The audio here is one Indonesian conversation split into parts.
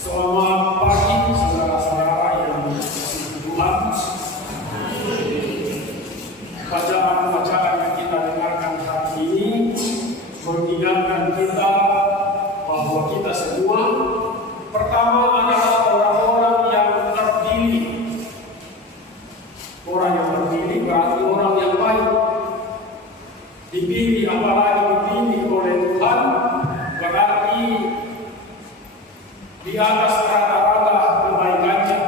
Selamat pagi saudara-saudara yang dikasihi Tuhan. Bacaan-bacaan yang kita dengarkan hari ini mengingatkan kita bahwa kita semua pertama adalah orang-orang yang terpilih. Orang yang terpilih berarti orang yang baik. Dipilih, apalagi dipilih oleh Tuhan, berarti di atas rata-rata kebaikannya.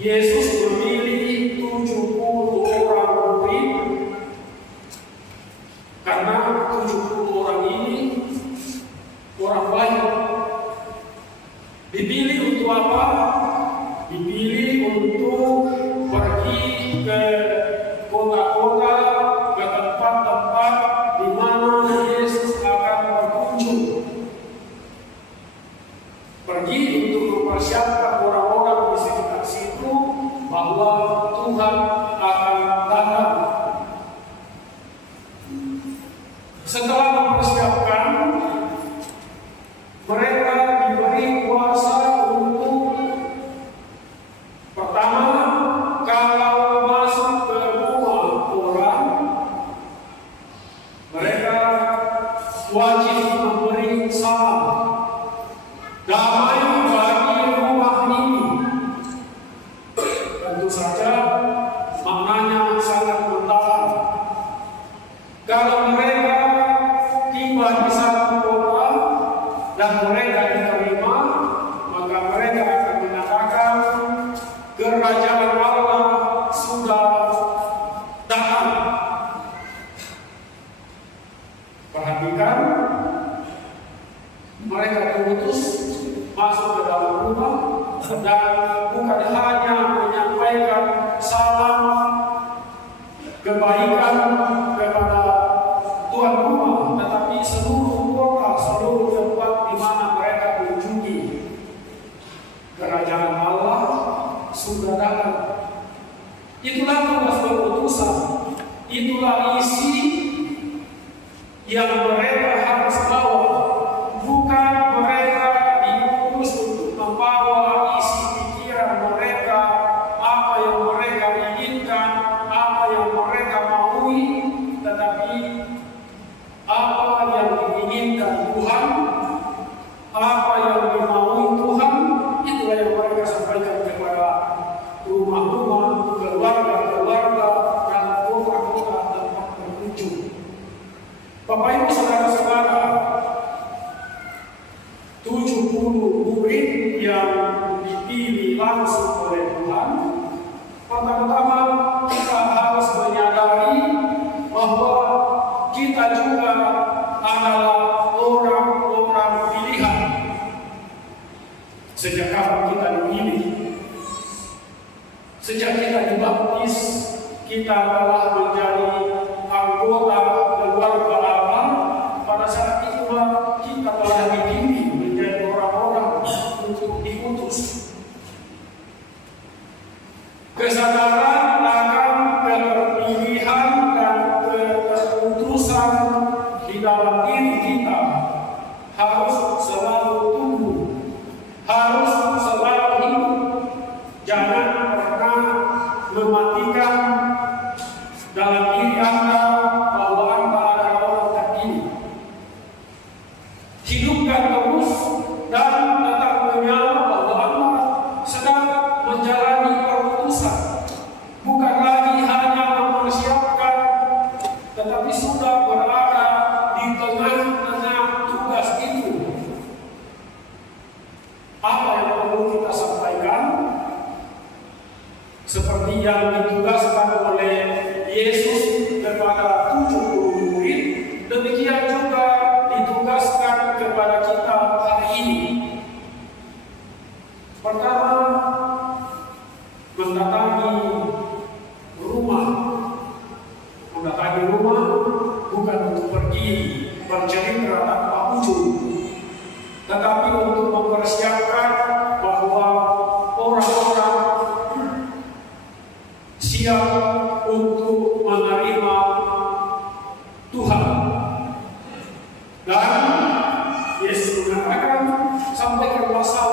Yesus memilih 70 orang murid karena 70 orang ini orang baik. Dipilih untuk apa? Dipilih untuk pergi ke kota-kota, ke tempat-tempat di mana Yesus akan berkunjung. Pergi untuk mempersiapkan orang-orang di sekitar situ bahwa Tuhan akan datang. Setelah mempersiapkan, mereka diberi kuasa untuk pertama, kalau masuk ke rumah orang, mereka wajib memberi salam. Damai bagi rumah ini. Tentu saja maknanya sangat mendalam. Kalau mereka tiba di satu kota dan mereka diterima, maka mereka akan menyatakan kerajaan Allah sudah datang. Perhatikan, mereka diutus masuk ke dalam rumah dan bukan hanya menyampaikan salam kebaikan kepada tuan rumah, tetapi seluruh kota, seluruh tempat di mana mereka kunjungi, kerajaan Allah sudah datang. Itulah tugas berutusan, itulah isi yang mereka harus bawa. Bukan mereka diutus untuk membawa isi pikiran mereka, apa yang mereka inginkan, apa yang mereka maui, tetapi apa yang diinginkan Tuhan, apa yang dimaui Tuhan, itulah yang mereka sampaikan kepada rumah-rumah, keluarga-keluarga, dan kota-kota tempat berkunjung. Bapak Ibu saudara-saudara, 70 murid yang dipilih langsung oleh Tuhan. Pertama-tama kita harus menyadari bahwa kita juga adalah orang-orang pilihan. Sejak kapan kita dipilih? Sejak kita dibaptis, kita telah menjadi anggota keluarga Allah. Pada saat itulah kita telah dipilih menjadi orang-orang untuk diutus. Kesadaran akan keterpilihan dan keterutusan di dalam diri kita harus selalu tumbuh, harus selalu hidup. Jangan pernah mematikan dalam diri Anda bahwa Anda adalah orang terpilih. Hidupkan terus dan tetap menyala bahwa Anda sedang menjalani perutusan. Bukan lagi hanya mempersiapkan, tetapi sudah berada di tengah-tengah tugas itu. Apa yang perlu kita sampaikan? Seperti yang ditugaskan oleh Yesus kepada 70 murid, demikian juga ditugaskan kepada kita hari ini. Pertama, mendatangi rumah. Mendatangi rumah bukan untuk pergi bercerita tanpa ujung, tetapi untuk mempersiapkan bahwa orang-orang siap untuk menerima Tuhan. Dan Yesus mengatakan, sampaikanlah salam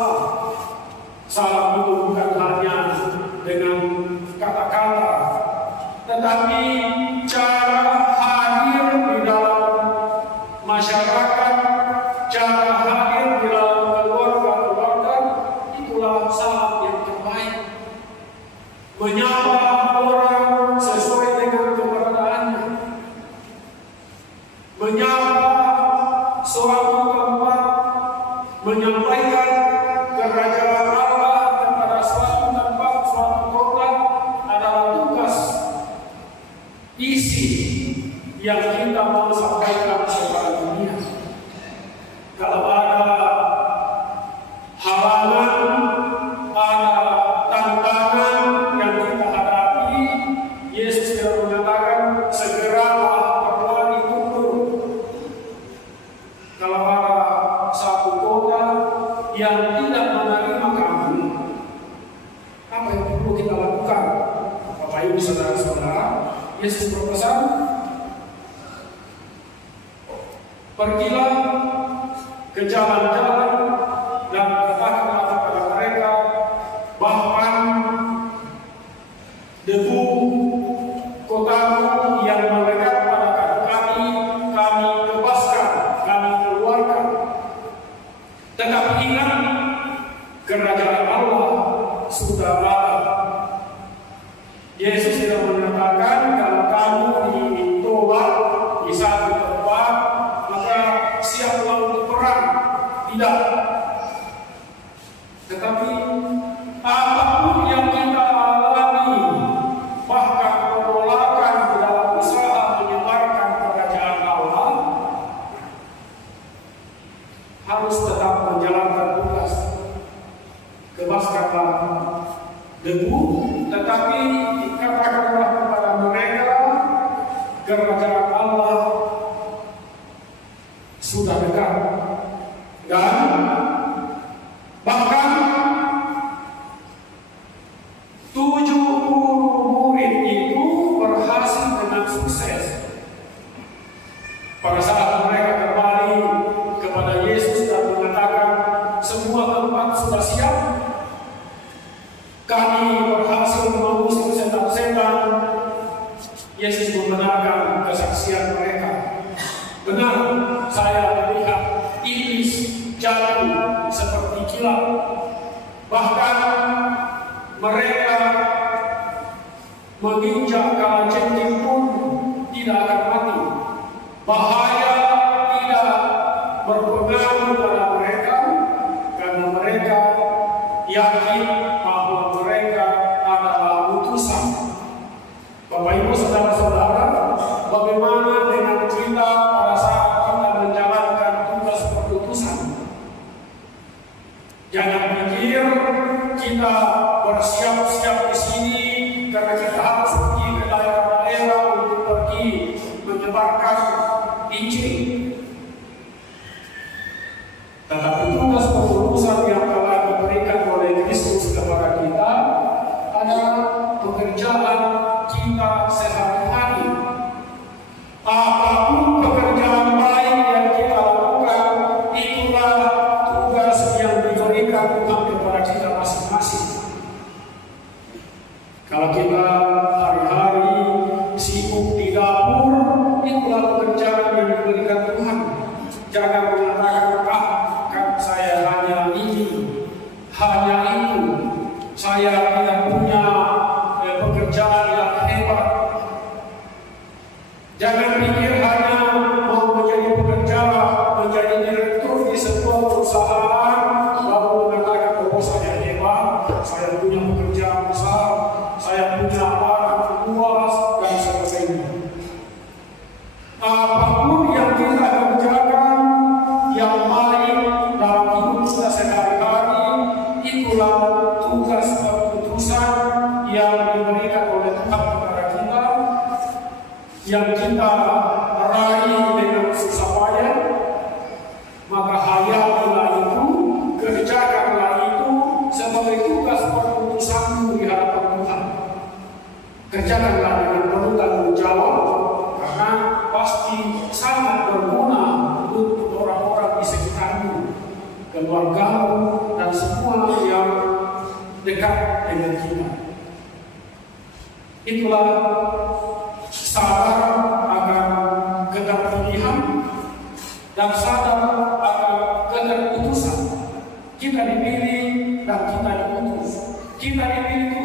menyampaikan kerajaan Allah kepada suatu tempat, suatu kota adalah tugas isi yang kita mau sampaikan kepada dunia. Kalau ada halangan, ada tantangan yang kita hadapi, Yesus sudah mengatakan segeralah berlari mundur. Kalau ada satu kota yang tidak menerima kamu, apa yang perlu kita lakukan? Bapak Ibu saudara-saudara, Yesus berpesan, pergilah ke jalan-jalan dan katakanlah kepada mereka, bahkan debu kotamu yang melekat pada kaki kami bebaskan, kami keluarkan. Tetapi ingat, kerajaan Allah sudah ada. Yesus tidak mengatakan kalau kamu ditolak di satu tempat maka siaplah untuk perang. Tidak. Tetapi apapun yang kita alami, bahkan penolakan dalam usaha menyebarkan kerajaan Allah, harus tetap menjalankan tugas. Bebaskanlah debu, tetapi katakanlah kepada mereka, kerajaan Allah sudah dekat. Dan bahkan 70 murid itu berhasil dengan sukses. Pada saat mereka kembali kepada Yesus dan mengatakan, semua tempat sudah siap, kami berhasil mengusir setan-setan, Yesus membenarkan kesaksian mereka. Benar, saya melihat iblis jatuh seperti kilat. Bahkan mereka menginjak kalajengking pun tidak akan mati. Bahaya tidak berpengaruh pada mereka karena mereka yakin bahwa mereka adalah utusan. Bapak Ibu saudara-saudara, bagaimana dengan kita pada saat kita menjalankan tugas perutusan? Jangan pikir kita bersiap-siap di sini karena kita harus pergi ke daerah-daerah untuk pergi menyebarkan Injil. Tetapi tugas perutusan yang telah diberikan oleh Kristus kepada kita adalah pekerjaan kita sehari-hari. Apapun pekerjaan baik yang kita lakukan, itulah tugas yang diberikan Tuhan kepada kita masing-masing. Kalau kita hari-hari sibuk di dapur, itulah pekerjaan yang diberikan Tuhan. Jangan mengatakan, kan saya hanya ini, hanya itu, saya tidak punya pekerjaan yang hebat. Jangan pikir hanya mau menjadi pekerja, menjadi direktur di sebuah perusahaan, lalu mengatakan bahwa saya hebat, saya punya pekerjaan besar, saya punya lapangan luas, dan sebagainya. Apapun yang kita kerjakan yang baik dalam hidup kita sehari-hari, itulah tugas keputusan yang diberikan oleh Tuhan kepada kita, yang kita raih dengan susah payah. Maka hayatilah itu, kerjakanlah itu sebagai tugas keputusanmu di hadapan Tuhan. Kerjakanlah dengan penuh tanggung jawab, karena pasti sangat berguna untuk orang-orang di sekitarmu, keluargamu, dan semua yang dekat dengan kita. Itulah sadar akan keterpilihan dan sadar akan keterutusan. Kita dipilih dan kita diutus. Kita dipilih